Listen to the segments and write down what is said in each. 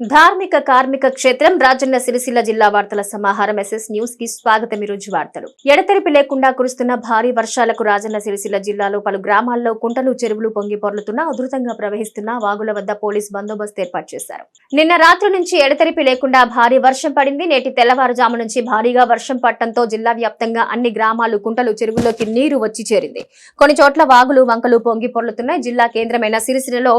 ధార్మిక కార్మిక క్షేత్రం రాజన్న సిరిసిల్ల జిల్లా వార్తల సమాహారం ఎస్ఎస్ న్యూస్కి స్వాగతం ఈరోజు వార్తలు. ఎడతెరిపి లేకుండా కురుస్తున్న భారీ వర్షాలకు రాజన్న సిరిసిల్ల జిల్లాలో పలు గ్రామాల్లో కుంటలు చెరువులు పొంగి పొర్లుతున్నా ఉధృతంగా ప్రవహిస్తున్న వాగుల వద్ద పోలీస్ బందోబస్తు ఏర్పాటు చేశారు. నిన్న రాత్రి నుంచి ఎడతెరిపి లేకుండా భారీ వర్షం పడింది. నేటి తెల్లవారుజాము నుంచి భారీగా వర్షం పడటంతో జిల్లా వ్యాప్తంగా అన్ని గ్రామాలు కుంటలు చెరువుల్లోకి నీరు వచ్చి చేరింది. కొన్ని చోట్ల వాగులు వంకలు పొంగి పొర్లుతున్నాయి. జిల్లా కేంద్రమైన సిరిసిల్లలో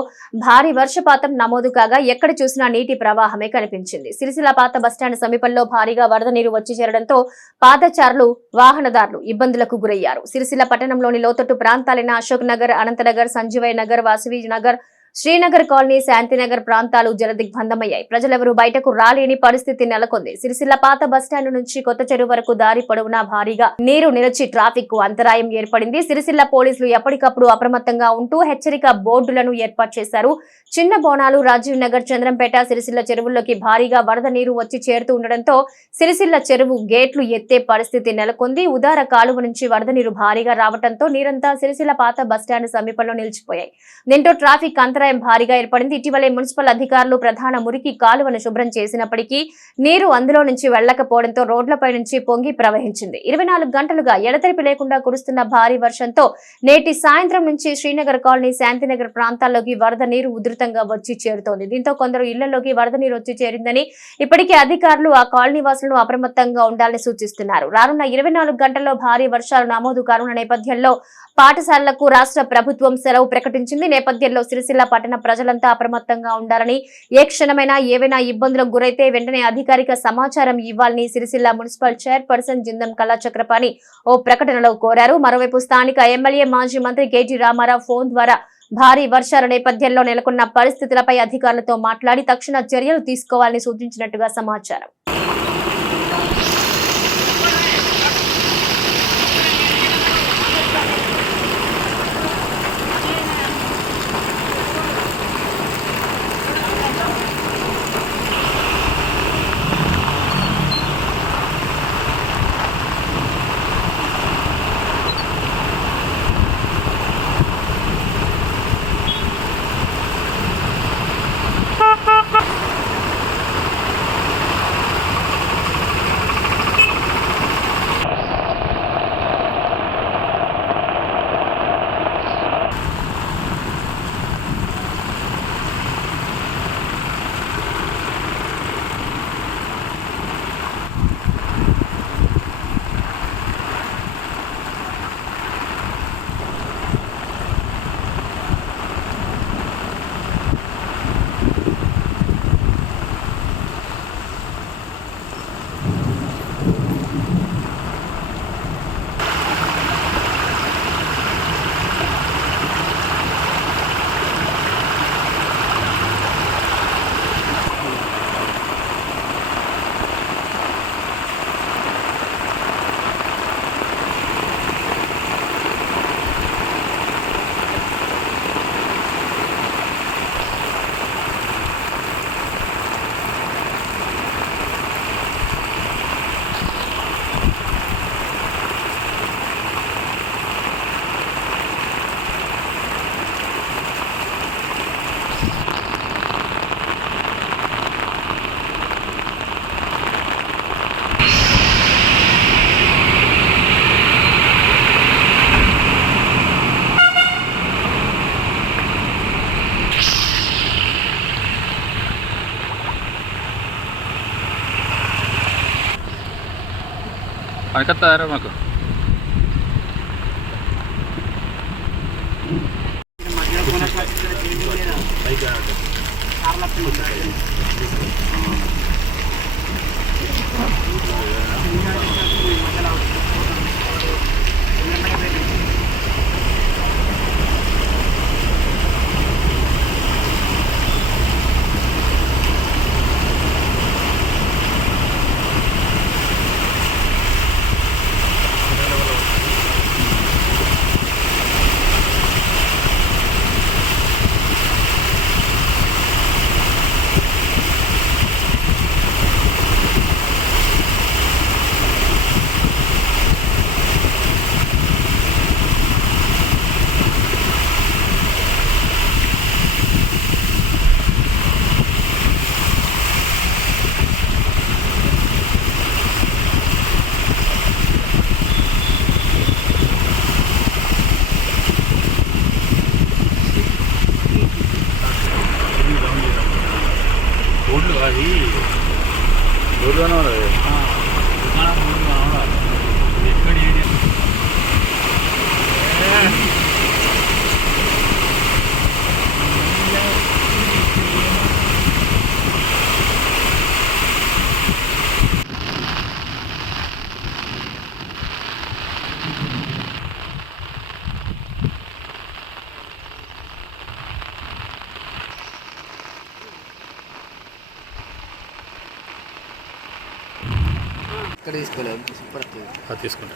భారీ వర్షపాతం నమోదు కాగా ఎక్కడ చూసినా నీటి ప్రవాహమే కనిపించింది. సిరిసిల్ల పాత బస్టాండ్ సమీపంలో భారీగా వరద నీరు వచ్చి చేరడంతో పాదచారులు వాహనదారులు ఇబ్బందులకు గురయ్యారు. సిరిసిల్ల పట్టణంలోని లోతట్టు ప్రాంతాలైన అశోక్ నగర్ అనంతనగర్ సంజీవయ్య నగర్ వాసవి నగర్ శ్రీనగర్ కాలనీ శాంతినగర్ ప్రాంతాలు జలదిగ్బంధమయ్యాయి. ప్రజలెవరూ బయటకు రాలేని పరిస్థితి నెలకొంది. సిరిసిల్ల పాత బస్టాండ్ నుంచి కొత్త చెరువు వరకు దారి పొడవునా భారీగా నీరు నిలిచి ట్రాఫిక్కు అంతరాయం ఏర్పడింది. సిరిసిల్ల పోలీసులు ఎప్పటికప్పుడు అప్రమత్తంగా ఉంటూ హెచ్చరిక బోర్డులను ఏర్పాటు చేశారు. చిన్న బోనాలు రాజీవ్ నగర్ చంద్రంపేట సిరిసిల్ల చెరువుల్లోకి భారీగా వరద నీరు వచ్చి చేరుతూ ఉండడంతో సిరిసిల్ల చెరువు గేట్లు ఎత్తే పరిస్థితి నెలకొంది. ఉదార కాలువ నుంచి వరద నీరు భారీగా రావడంతో నీరంతా సిరిసిల్ల పాత బస్టాండ్ సమీపంలో నిలిచిపోయాయి. దీంతో ట్రాఫిక్ అంతరాయం భారీగా ఏర్పడింది. ఇటీవలే మున్సిపల్ అధికారులు ప్రధాన మురికి కాలువను శుభ్రం చేసినప్పటికీ నీరు అందులో నుంచి వెళ్ళకపోవడంతో రోడ్లపై నుంచి పొంగి ప్రవహించింది. ఇరవై గంటలుగా ఎడతెరిపి లేకుండా కురుస్తున్న భారీ వర్షంతో నేటి సాయంత్రం నుంచి శ్రీనగర్ కాలనీ శాంతినగర్ ప్రాంతాల్లోకి వరద నీరు ఉధృతంగా వచ్చి చేరుతోంది. దీంతో కొందరు ఇళ్ళలోకి వరద నీరు వచ్చి చేరిందని ఇప్పటికే అధికారులు ఆ కాలనీ వాసులను అప్రమత్తంగా ఉండాలని సూచిస్తున్నారు. రానున్న ఇరవై గంటల్లో భారీ వర్షాలు నమోదు కానున్న నేపథ్యంలో పాఠశాలలకు రాష్ట్ర ప్రభుత్వం సెలవు ప్రకటించింది. నేపథ్యంలో సిరిసిల్ల పట్టణ ప్రజలంతా అప్రమత్తంగా ఉండాలని ఏ క్షణమైనా ఏవైనా ఇబ్బందులకు గురైతే వెంటనే అధికారిక సమాచారం ఇవ్వాలని సిరిసిల్ల మున్సిపల్ చైర్పర్సన్ జిందం కళాచక్రపాణి ఓ ప్రకటనలో కోరారు. మరోవైపు స్థానిక ఎమ్మెల్యే మాజీ మంత్రి కేటీ రామారావు ఫోన్ ద్వారా భారీ వర్షాల నేపథ్యంలో నెలకొన్న పరిస్థితులపై అధికారులతో మాట్లాడి తక్షణ చర్యలు తీసుకోవాలని సూచించినట్టుగా సమాచారం. పనికొస్తారా మాకు ఇక్కడ తీసుకోలేదు. సూపర్ అది తీసుకుంటా.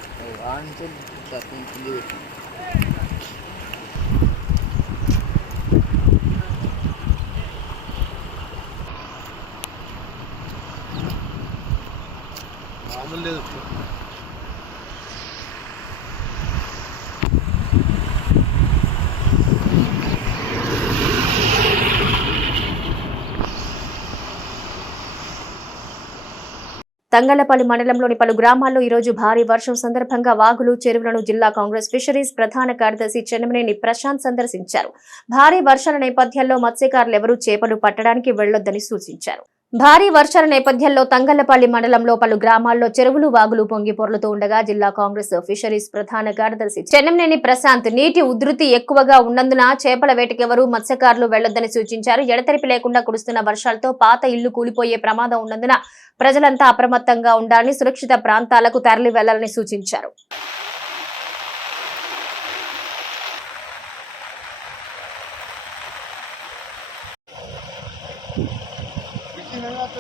తంగళ్ళపల్లి మండలంలోని పలు గ్రామాల్లో ఈ రోజు భారీ వర్షం సందర్భంగా వాగులు చెరువులను జిల్లా కాంగ్రెస్ ఫిషరీస్ ప్రధాన కార్యదర్శి చెన్నమనేని ప్రశాంత్ సందర్శించారు. భారీ వర్షాల నేపథ్యంలో మత్స్యకారులు ఎవరూ చేపలు పట్టడానికి వెళ్ళొద్దని సూచించారు. భారీ వర్షాల నేపథ్యంలో తంగళ్ళపల్లి మండలంలో పలు గ్రామాల్లో చెరువులు వాగులు పొంగి పొర్లుతూ ఉండగా జిల్లా కాంగ్రెస్ ఫిషరీస్ ప్రధాన కార్యదర్శి చెన్నంనేని ప్రశాంత్ నీటి ఉధృతి ఎక్కువగా ఉన్నందున చేపల వేటకెవరూ మత్స్యకారులు వెళ్ళొద్దని సూచించారు. ఎడతెరిపి లేకుండా కురుస్తున్న వర్షాలతో పాత ఇల్లు కూలిపోయే ప్రమాదం ఉన్నందున ప్రజలంతా అప్రమత్తంగా ఉండాలని సురక్షిత ప్రాంతాలకు తరలి వెళ్ళాలని సూచించారు.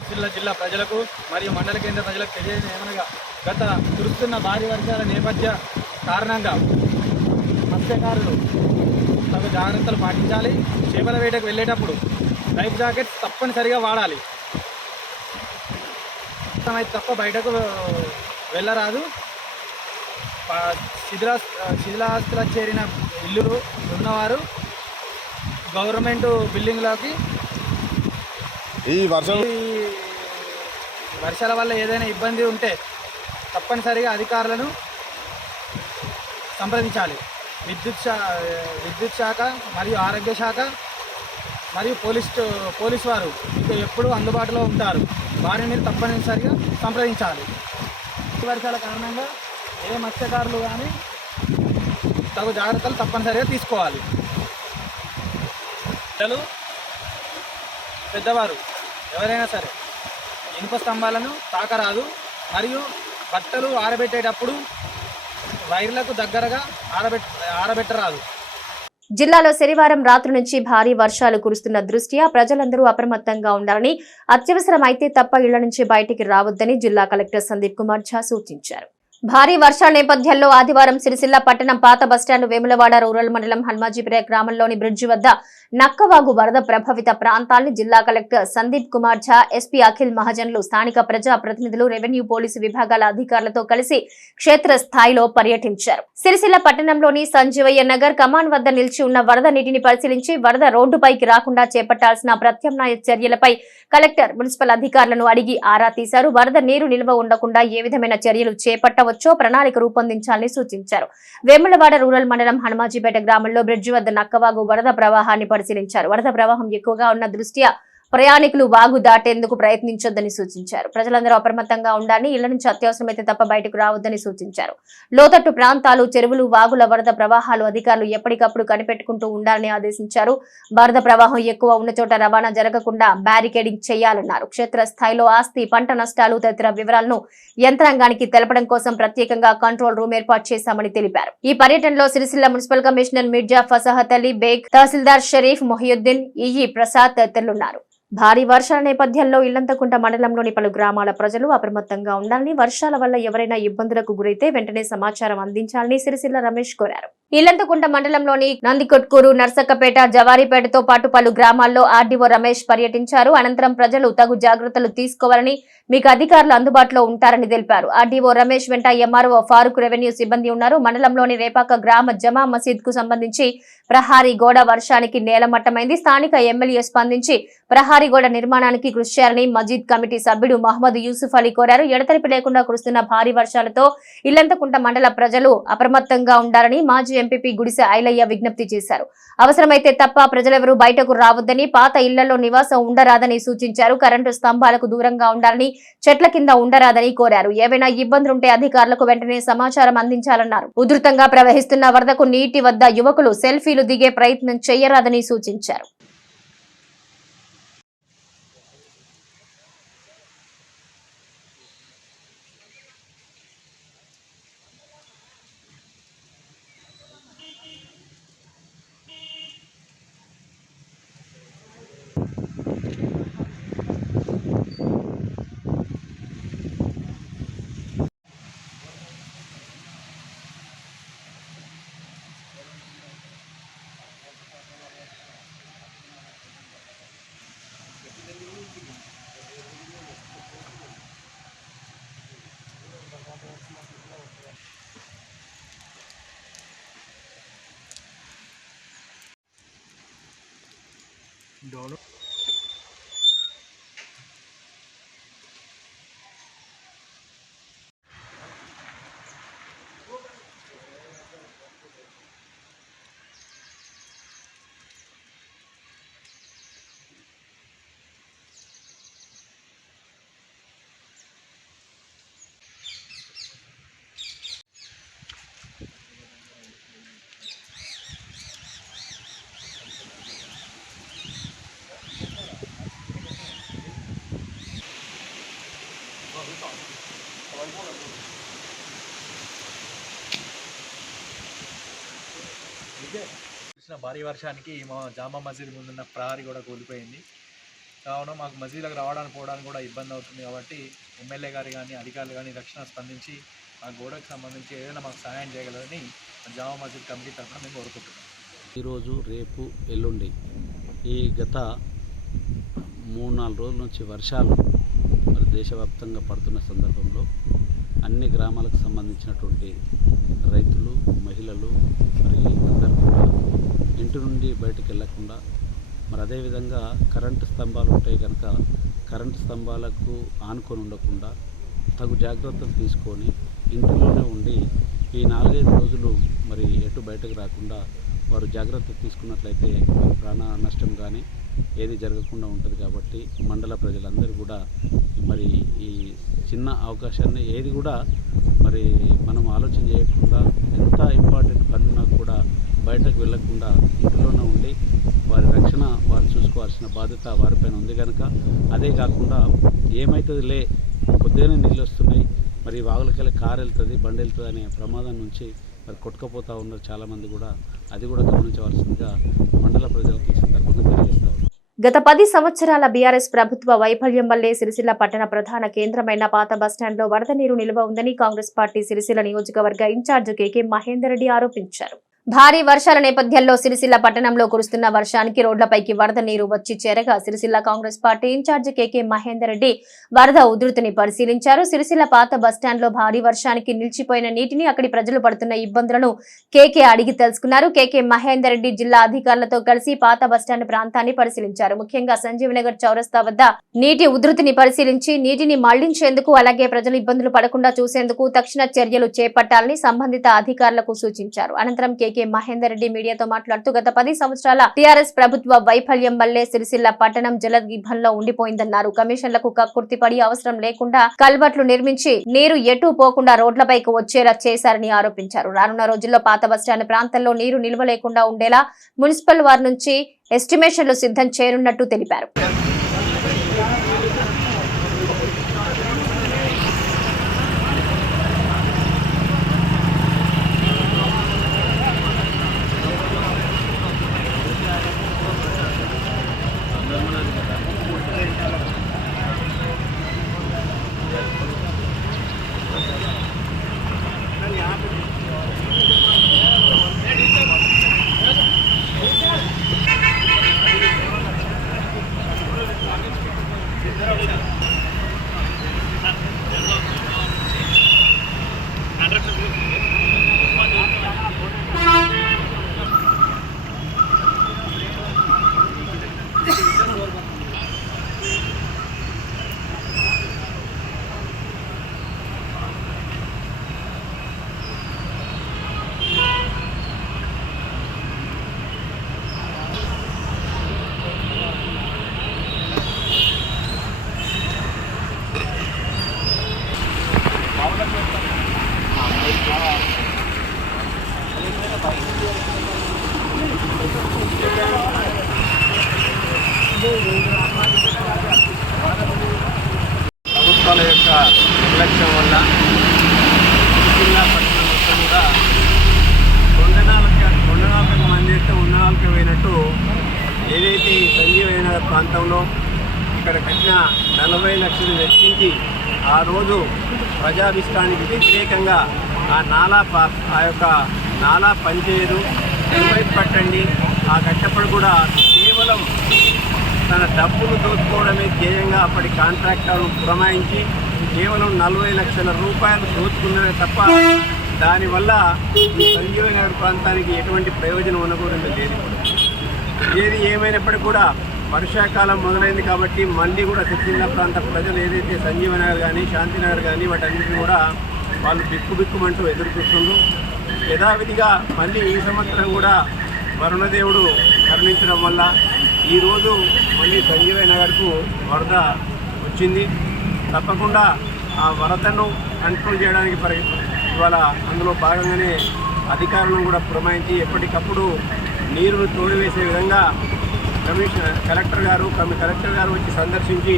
జిల్లా జిల్లా ప్రజలకు మరియు మండల కేంద్ర ప్రజలకు తెలియజేయమనగా గత కురుస్తున్న భారీ వర్షాల నేపథ్య కారణంగా మత్స్యకారులు తగు జాగ్రత్తలు పాటించాలి. చేపల వేటకు వెళ్ళేటప్పుడు లైఫ్ జాకెట్స్ తప్పనిసరిగా వాడాలి. అయితే తప్ప బయటకు వెళ్ళరాదు. శిథిలా శిథిలాస్తులకు చేరిన ఇల్లులు ఉన్నవారు గవర్నమెంట్ బిల్డింగ్లోకి ఈ వర్షం వర్షాల వల్ల ఏదైనా ఇబ్బంది ఉంటే తప్పనిసరిగా అధికారులను సంప్రదించాలి. విద్యుత్ శా విద్యుత్ శాఖ మరియు ఆరోగ్య శాఖ మరియు పోలీస్ పోలీస్ వారు మీకు ఎప్పుడూ అందుబాటులో ఉంటారు. వారిని మీరు తప్పనిసరిగా సంప్రదించాలి. వర్షాల కారణంగా ఏ మత్స్యకారులు కానీ తగు జాగ్రత్తలు తప్పనిసరిగా తీసుకోవాలి. పిల్లలు పెద్దవారు ఎవరైనా సరే ఇనుప స్తంభాలను తాకరాదు మరియు బట్టలు ఆరబెట్టేటప్పుడు వైర్లకు దగ్గరగా ఆరబెట్ ఆరబెట్టరాదు జిల్లాలో శనివారం రాత్రి నుంచి భారీ వర్షాలు కురుస్తున్న దృష్ట్యా ప్రజలందరూ అప్రమత్తంగా ఉండాలని అత్యవసరమైతే తప్ప ఇళ్ళ నుంచి బయటికి రావద్దని జిల్లా కలెక్టర్ సందీప్ కుమార్ ఝా సూచించారు. భారీ వర్షాల నేపథ్యంలో ఆదివారం సిరిసిల్ల పట్టణం పాత బస్టాండ్ వేములవాడ రూరల్ మండలం హన్మాజీపుర గ్రామంలోని బ్రిడ్జి వద్ద నక్కవాగు వరద ప్రభావిత ప్రాంతాల్ని జిల్లా కలెక్టర్ సందీప్ కుమార్ ఝా ఎస్పీ అఖిల్ మహాజన్లు స్థానిక ప్రజా ప్రతినిధులు రెవెన్యూ పోలీసు విభాగాల అధికారులతో కలిసి క్షేత్ర స్థాయిలో పర్యటించారు. సిరిసిల్ల పట్టణంలోని సంజీవయ్య నగర్ కమాన్ వద్ద నిలిచి ఉన్న వరద నీటిని పరిశీలించి వరద రోడ్డుపైకి రాకుండా చేపట్టాల్సిన ప్రత్యామ్నాయ చర్యలపై కలెక్టర్ మున్సిపల్ అధికారులను అడిగి ఆరా తీశారు. వరద నీరు నిల్వ ఉండకుండా ఏ విధమైన చర్యలు చేపట్టవచ్చో ప్రణాళిక రూపొందించాలని సూచించారు. వేములవాడ రూరల్ మండలం హనుమాజీపేట గ్రామంలో బ్రిడ్జి వద్ద నక్కవాగు వరద ప్రవాహాన్ని పరిశీలించారు. వరద ప్రవాహం ఎక్కువగా ఉన్న దృష్ట్యా ప్రయాణికులు వాగు దాటేందుకు ప్రయత్నించొద్దని సూచించారు. ప్రజలందరూ అప్రమత్తంగా ఉండాలని ఇళ్ళ నుంచి అత్యవసరమైతే తప్ప బయటకు రావద్దని సూచించారు. లోతట్టు ప్రాంతాలు చెరువులు వాగుల వరద ప్రవాహాలు అధికారులు ఎప్పటికప్పుడు కనిపెట్టుకుంటూ ఉండాలని ఆదేశించారు. వరద ప్రవాహం ఎక్కువ ఉన్న చోట రవాణా జరగకుండా బ్యారికేడింగ్ చేయాలన్నారు. క్షేత్ర స్థాయిలో ఆస్తి పంట నష్టాలు తదితర వివరాలను యంత్రాంగానికి తెలపడం కోసం ప్రత్యేకంగా కంట్రోల్ రూమ్ ఏర్పాటు చేశామని తెలిపారు. ఈ పర్యటనలో Sircilla municipal commissioner Mirza Fasahat Ali Baig tahsildar Sharif Mohiuddin EE Prasad తదితరులున్నారు. భారీ వర్షాల నేపథ్యంలో ఇల్లంతకుంట మండలంలోని పలు గ్రామాల ప్రజలు అప్రమత్తంగా ఉండాలని వర్షాల వల్ల ఎవరైనా ఇబ్బందులకు గురైతే వెంటనే సమాచారం అందించాలని సిరిసిల్ల రమేష్ కోరారు. ఇల్లంతకుంట మండలంలోని నందికొట్కూరు నర్సక్కపేట జవారిపేటతో పాటు పలు గ్రామాల్లో ఆర్డీఓ రమేష్ పర్యటించారు. అనంతరం ప్రజలు తగు జాగ్రత్తలు తీసుకోవాలని మీకు అధికారులు అందుబాటులో ఉంటారని తెలిపారు. ఆర్డీఓ రమేష్ వెంట ఎంఆర్ఓ ఫారూక్ రెవెన్యూ సిబ్బంది ఉన్నారు. మండలంలోని రేపాక గ్రామ జమా మసీద్కు సంబంధించి ప్రహారీ గోడ వర్షానికి నేలమట్టమైంది. స్థానిక ఎమ్మెల్యే స్పందించి ప్రహారీ గోడ నిర్మాణానికి కృషి చేయాలని మజీద్ కమిటీ సభ్యుడు మహమ్మద్ యూసుఫ్ అలీ కోరారు. ఎడతెరిపి లేకుండా కురుస్తున్న భారీ వర్షాలతో ఇల్లంతకుంట మండల ప్రజలు అప్రమత్తంగా ఉండాలని మాజీ ఎంపీపీ గుడిసె ఐలయ్య విజ్ఞప్తి చేశారు. అవసరమైతే తప్ప ప్రజలెవరూ బయటకు రావద్దని పాత ఇళ్ళలో నివాసం ఉండరాదని సూచించారు. కరెంటు స్తంభాలకు దూరంగా ఉండాలని చెట్ల కింద ఉండరాదని కోరారు. ఏవైనా ఇబ్బందులుంటే అధికారులకు వెంటనే సమాచారం అందించాలన్నారు. ఉధృతంగా ప్రవహిస్తున్న వరదకు నీటి వద్ద యువకులు సెల్ఫీలు దిగే ప్రయత్నం చేయరాదని సూచించారు. dollar కురిసిన భారీ వర్షానికి మా జామా మసీద్ ముందున్న ప్రహరీ కూడా కూలిపోయింది. కావున మాకు మసీదులకు రావడానికి పోవడానికి కూడా ఇబ్బంది అవుతుంది కాబట్టి ఎమ్మెల్యే గారు కానీ అధికారులు కానీ రక్షణ స్పందించి ఆ గోడకు సంబంధించి ఏదైనా మాకు సహాయం చేయగలరని జామా మసీద్ కమిటీ తరఫున మేము కోరుకుంటున్నాం. ఈరోజు రేపు ఎల్లుండి ఈ గత మూడు నాలుగు రోజుల నుంచి వర్షాలు మరి దేశవ్యాప్తంగా పడుతున్న సందర్భంలో అన్ని గ్రామాలకు సంబంధించినటువంటి రైతులు మహిళలు మరి ఇంటి నుండి బయటకు వెళ్ళకుండా మరి అదేవిధంగా కరెంటు స్తంభాలు ఉంటాయి కనుక కరెంటు స్తంభాలకు ఆనుకొని ఉండకుండా తగు జాగ్రత్తలు తీసుకొని ఇంటిలోనే ఉండి ఈ నాలుగైదు రోజులు మరి ఎటు బయటకు రాకుండా వారు జాగ్రత్త తీసుకున్నట్లయితే ప్రాణ నష్టం కానీ ఏది జరగకుండా ఉంటుంది కాబట్టి మండల ప్రజలందరూ కూడా మరి ఈ చిన్న అవకాశాన్ని ఏది కూడా మరి మనం ఆలోచన చేయకుండా ఎంత ఇంపార్టెంట్ పనున్నా కూడా బయటకు వెళ్ళకుండా ఇంట్లోనే ఉండి వారి రక్షణ వారు చూసుకోవాల్సిన బాధ్యత వారిపైన ఉంది కనుక అదే కాకుండా ఏమవుతుంది లే కొద్దిగానే నీళ్ళు వస్తున్నాయి మరి వాగులకెళ్ళి కారు వెళ్తుంది బండి వెళ్తుంది అనే ప్రమాదం నుంచి మరి కొట్టుకుపోతూ ఉన్నారు చాలామంది కూడా. అది కూడా గమనించవలసిందిగా మండల ప్రజలకు సందర్భంగా తెలియజేస్తా గత పది సంవత్సరాల బీఆర్ఎస్ ప్రభుత్వ వైఫల్యం వల్లే సిరిసిల్ల పట్టణ ప్రధాన కేంద్రమైన పాత బస్టాండ్లో వరద నీరు నిల్వ ఉందని కాంగ్రెస్ పార్టీ సిరిసిల్ల నియోజకవర్గ ఇన్ఛార్జ్ కేకే మహేందర్ రెడ్డి ఆరోపించారు. భారీ వర్షాల నేపథ్యంలో సిరిసిల్ల పట్టణంలో కురుస్తున్న వర్షానికి రోడ్లపైకి వరద నీరు వచ్చి చేరగా Sircilla Congress party incharge KK Mahender Reddy వరద ఉధృతిని పరిశీలించారు. సిరిసిల్ల పాత బస్టాండ్లో భారీ వర్షానికి నిలిచిపోయిన నీటిని అక్కడి ప్రజలు పడుతున్న ఇబ్బందులను కేకే అడిగి తెలుసుకున్నారు. కేకే మహేందర్ రెడ్డి జిల్లా అధికారులతో కలిసి పాత బస్టాండ్ ప్రాంతాన్ని పరిశీలించారు. ముఖ్యంగా సంజీవ్ నగర్ చౌరస్తా వద్ద నీటి ఉధృతిని పరిశీలించి నీటిని మళ్ళించేందుకు అలాగే ప్రజలు ఇబ్బందులు పడకుండా చూసేందుకు తక్షణ చర్యలు చేపట్టాలని సంబంధిత అధికారులకు సూచించారు. అనంతరం కేకే మహేందర్ రెడ్డి మీడియాతో మాట్లాడుతూ గత పది సంవత్సరాల టీఆర్ఎస్ ప్రభుత్వ వైఫల్యం వల్లే సిరిసిల్ల పట్టణం జలదిగ్బంలో ఉండిపోయిందన్నారు. కమిషన్లకు కక్కుర్తిపడి అవసరం లేకుండా కల్వర్ట్లు నిర్మించి నీరు ఎటు పోకుండా రోడ్లపైకి వచ్చేలా చేశారని ఆరోపించారు. రానున్న రోజుల్లో పాత బస్టాండ్ ప్రాంతంలో నీరు నిల్వ లేకుండా ఉండేలా మున్సిపల్ వారి నుంచి ఎస్టిమేషన్లు సిద్ధం చేయనున్నట్టు తెలిపారు ప్రభుత్వాల యొక్క నిర్లక్ష్యం వల్ల జిల్లా పట్టణం మొత్తం కూడా కొండనాలకి కొండనాలకు మంది అయితే ఉన్ననాలకి పోయినట్టు ఏదైతే ఈ సంజీవైన ప్రాంతంలో ఇక్కడ కట్టిన నలభై లక్షలు వెచ్చించి ఆ రోజు ప్రజాభిష్టానికి వ్యతిరేకంగా ఆ నాలా పా- ఆ యొక్క నాలా పనిచేయదు వైపు పట్టండి ఆ కట్టప్పుడు కూడా కేవలం తన డబ్బులు దోచుకోవడమే ధ్యేయంగా అప్పటి కాంట్రాక్టర్ను పురమాయించి కేవలం నలభై లక్షల రూపాయలు దోచుకున్నదే తప్ప దానివల్ల ఈ నగర్ ప్రాంతానికి ఎటువంటి ప్రయోజనం ఉండకూడదు లేదు. ఏది ఏమైనప్పటికీ కూడా వర్షాకాలం మొదలైంది కాబట్టి మళ్ళీ కూడా సిరిసిల్ల ప్రాంత ప్రజలు ఏదైతే సంజీవనగర్ కానీ శాంతినగర్ కానీ వాటన్నిటిని కూడా వాళ్ళు బిక్కు బిక్కుమంటూ ఎదురు చూస్తుండ్రు యథావిధిగా మళ్ళీ ఈ సంవత్సరం కూడా వరుణదేవుడు కరుణించడం వల్ల ఈరోజు మళ్ళీ సంజీవయ్య నగర్కు వరద వచ్చింది. తప్పకుండా ఆ వరదను కంట్రోల్ చేయడానికి పరి ఇవాళ అందులో భాగంగానే అధికారులను కూడా పురమాయించి ఎప్పటికప్పుడు నీరును తోడివేసే విధంగా కమిషనర్ కలెక్టర్ గారు కమి కలెక్టర్ గారు వచ్చి సందర్శించి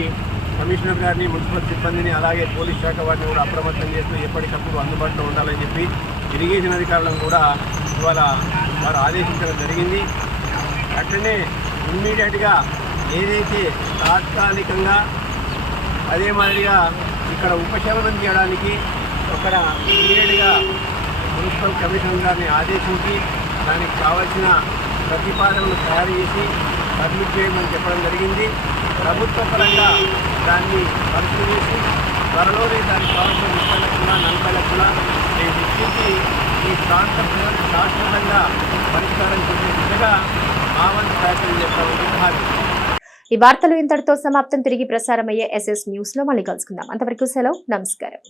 కమిషనర్ గారిని మున్సిపల్ సిబ్బందిని అలాగే పోలీస్ శాఖ వారిని కూడా అప్రమత్తం చేస్తూ ఎప్పటికప్పుడు అందుబాటులో ఉండాలని చెప్పి ఇరిగేషన్ అధికారులను కూడా ఇవాళ వారు ఆదేశించడం జరిగింది. అట్లనే ఇమ్మీడియట్గా ఏదైతే తాత్కాలికంగా అదే మాదిరిగా ఇక్కడ ఉపశమనం చేయడానికి అక్కడ ఇమ్మీడియట్గా మున్సిపల్ కమిషనర్ గారిని ఆదేశించి దానికి కావాల్సిన ప్రతిపాదనలు తయారు చేసి సబ్మిట్ చేయమని చెప్పడం జరిగింది. ప్రభుత్వ పరంగా దాన్ని పరిశీలించి త్వరలోనే దాని ప్రాంతం ముప్పై లక్షల నలభై లక్షల నేను ఇచ్చించి ఈ ప్రాంత ప్రజలకు శాశ్వతంగా పరిష్కారం చేసే దిశగా మా వంతు ప్రయత్నం చేస్తామని ఈ వార్తలు ఇంతటితో సమాప్తం. తిరిగి ప్రసారమయ్యే ఎస్ఎస్ న్యూస్లో మళ్ళీ కలుసుకుందాం. అంతవరకు సెలవు. నమస్కారం.